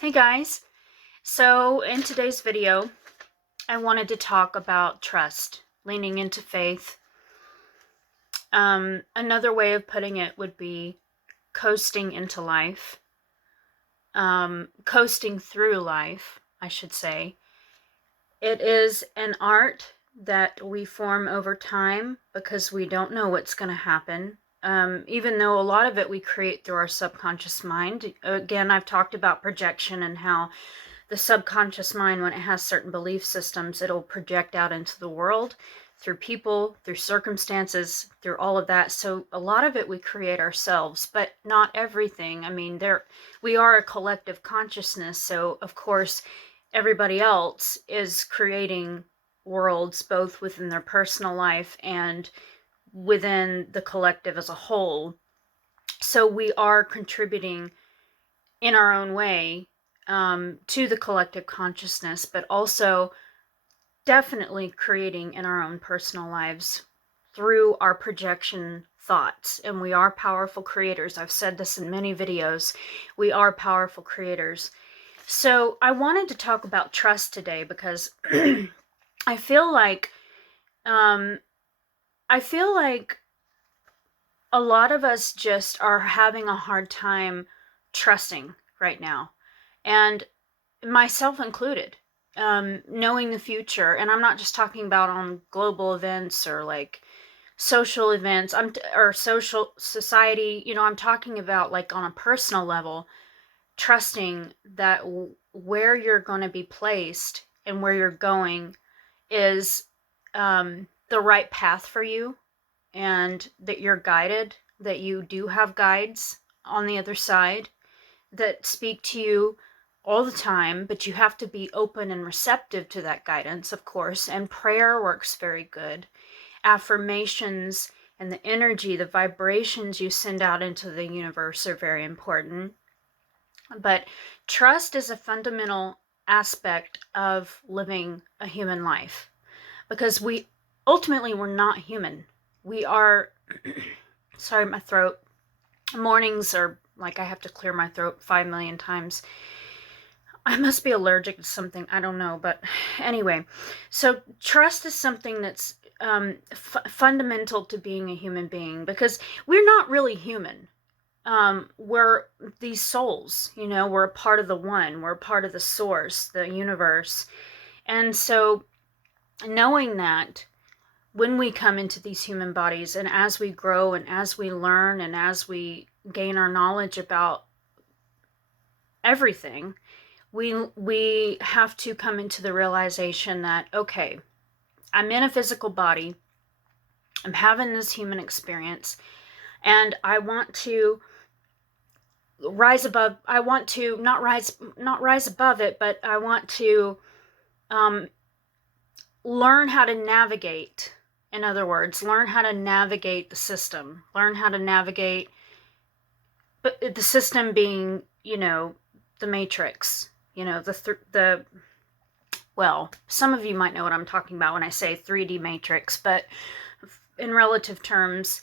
Hey guys, so in today's video, I wanted to talk about trust, leaning into faith. Another way of putting it would be coasting into life, coasting through life, I should say. It is an art that we form over time because we don't know what's going to happen. Even though a lot of it we create through our subconscious mind. Again, I've talked about projection and how the subconscious mind, when it has certain belief systems, it'll project out into the world through people, through circumstances, through all of that. So a lot of it we create ourselves, but not everything. I mean, we are a collective consciousness, so of course everybody else is creating worlds both within their personal life and within the collective as a whole. So we are contributing in our own way to the collective consciousness, but also definitely creating in our own personal lives through our projection thoughts. And we are powerful creators. I've said this in many videos. We are powerful creators. So I wanted to talk about trust today because I feel like a lot of us just are having a hard time trusting right now, and myself included, knowing the future. And I'm not just talking about on global events or like social events, or social society, I'm talking about like on a personal level, trusting that where you're going to be placed and where you're going is the right path for you, and that you're guided, that you do have guides on the other side that speak to you all the time, but you have to be open and receptive to that guidance, of course. And prayer works very good. Affirmations and the energy, the vibrations you send out into the universe are very important. But trust is a fundamental aspect of living a human life, because we're not human. We are, sorry, my throat. Mornings are like I have to clear my throat 5 million times. I must be allergic to something. I don't know. But anyway, so trust is something that's fundamental to being a human being, because we're not really human. We're these souls, we're a part of the one, we're a part of the source, the universe. And so knowing that, when we come into these human bodies, and as we grow and as we learn and as we gain our knowledge about everything, we have to come into the realization that, okay, I'm in a physical body, I'm having this human experience, and I want to rise above. I want to not rise above it, but I want to learn how to navigate. In other words, learn how to navigate the system, learn how to navigate, but the system being, the matrix, well, some of you might know what I'm talking about when I say 3D matrix, but in relative terms,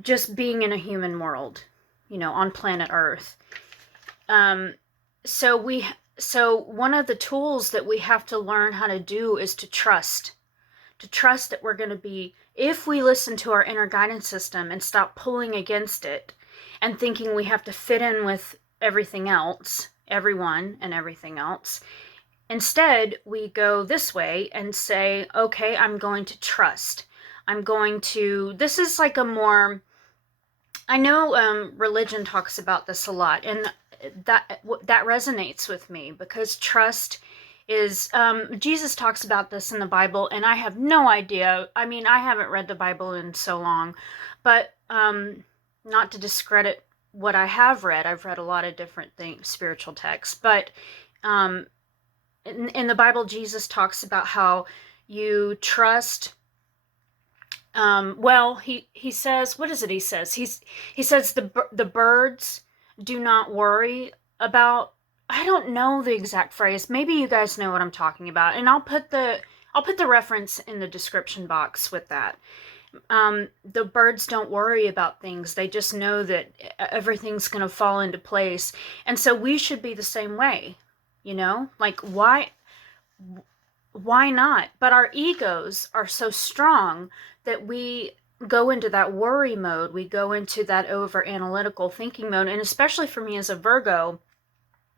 just being in a human world, on planet Earth. So one of the tools that we have to learn how to do is to trust that we're going to be, if we listen to our inner guidance system and stop pulling against it and thinking we have to fit in with everything else, everyone and everything else. Instead, we go this way and say, okay, I'm going to trust. This is like a more, I know religion talks about this a lot, and that resonates with me, because trust is, Jesus talks about this in the Bible, and I have no idea. I mean, I haven't read the Bible in so long, but not to discredit what I have read. I've read a lot of different things, spiritual texts, but in the Bible, Jesus talks about how you trust. He says, what is it he says? He says the birds do not worry about, I don't know the exact phrase. Maybe you guys know what I'm talking about. And I'll put the reference in the description box with that. The birds don't worry about things. They just know that everything's going to fall into place. And so we should be the same way, you know? Like, why not? But our egos are so strong that we go into that worry mode. We go into that over analytical thinking mode. And especially for me as a Virgo,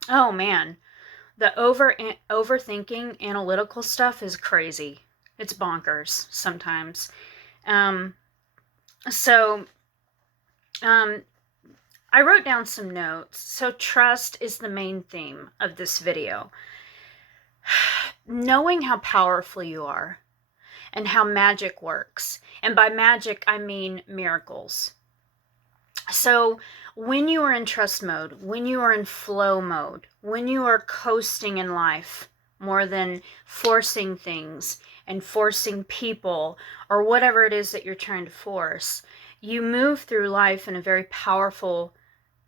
oh man, the overthinking analytical stuff is crazy. It's bonkers sometimes. Um, so I wrote down some notes. So trust is the main theme of this video. Knowing how powerful you are and how magic works. And by magic, I mean miracles. So when you are in trust mode, when you are in flow mode, when you are coasting in life more than forcing things and forcing people or whatever it is that you're trying to force, you move through life in a very powerful,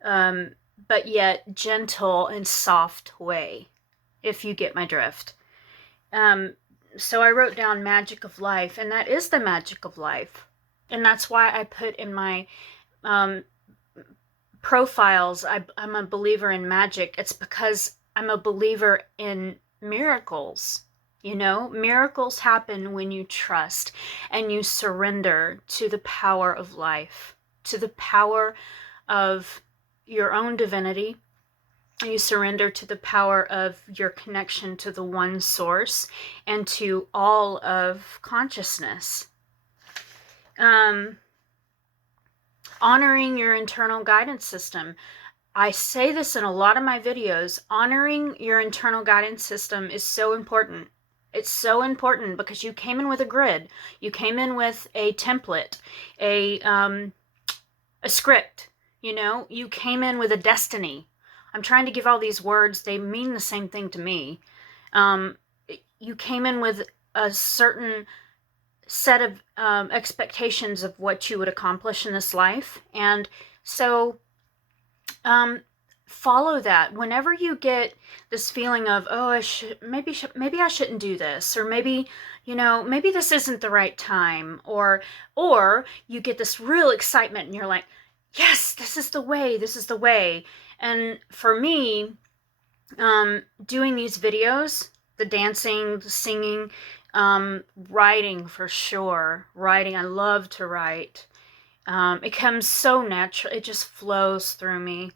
but yet gentle and soft way, if you get my drift. So I wrote down magic of life, and that is the magic of life. And that's why I put in my profiles, I'm a believer in magic. It's because I'm a believer in miracles. You know, miracles happen when you trust and you surrender to the power of life, to the power of your own divinity. You surrender to the power of your connection to the one source and to all of consciousness. Honoring your internal guidance system. I say this in a lot of my videos. Honoring your internal guidance system is so important. It's so important because you came in with a grid. You came in with a template, a script, you know? You came in with a destiny. I'm trying to give all these words. They mean the same thing to me. You came in with a certain set of expectations of what you would accomplish in this life. And so follow that. Whenever you get this feeling of, oh, maybe I shouldn't do this, or maybe, you know, maybe this isn't the right time, or you get this real excitement and you're like, yes, this is the way. And for me, doing these videos, the dancing, the singing, writing for sure. Writing, I love to write. It comes so natural. It just flows through me.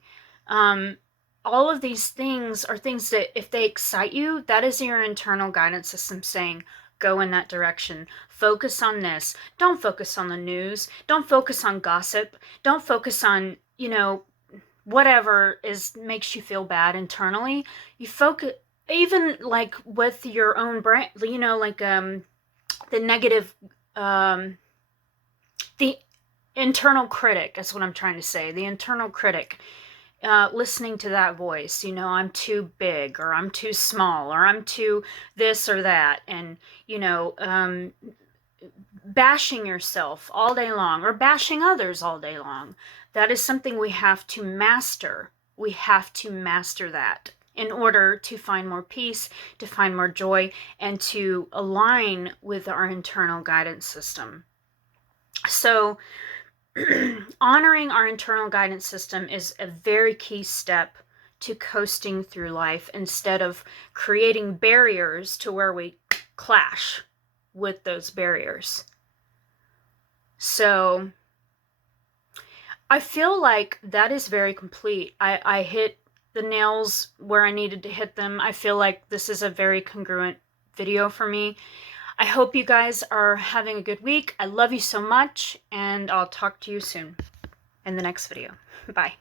All of these things are things that if they excite you, that is your internal guidance system saying, go in that direction. Focus on this. Don't focus on the news. Don't focus on gossip. Don't focus on, you know, whatever makes you feel bad internally. You focus, even like with your own brain, you know, like the negative, the internal critic, that's what I'm trying to say. The internal critic, listening to that voice, you know, I'm too big, or I'm too small, or I'm too this or that, and, you know, bashing yourself all day long, or bashing others all day long. That is something we have to master. We have to master that in order to find more peace, to find more joy, and to align with our internal guidance system. So honoring our internal guidance system is a very key step to coasting through life, instead of creating barriers to where we clash with those barriers. So I feel like that is very complete. I hit the nails where I needed to hit them. I feel like this is a very congruent video for me. I hope you guys are having a good week. I love you so much, and I'll talk to you soon in the next video. Bye.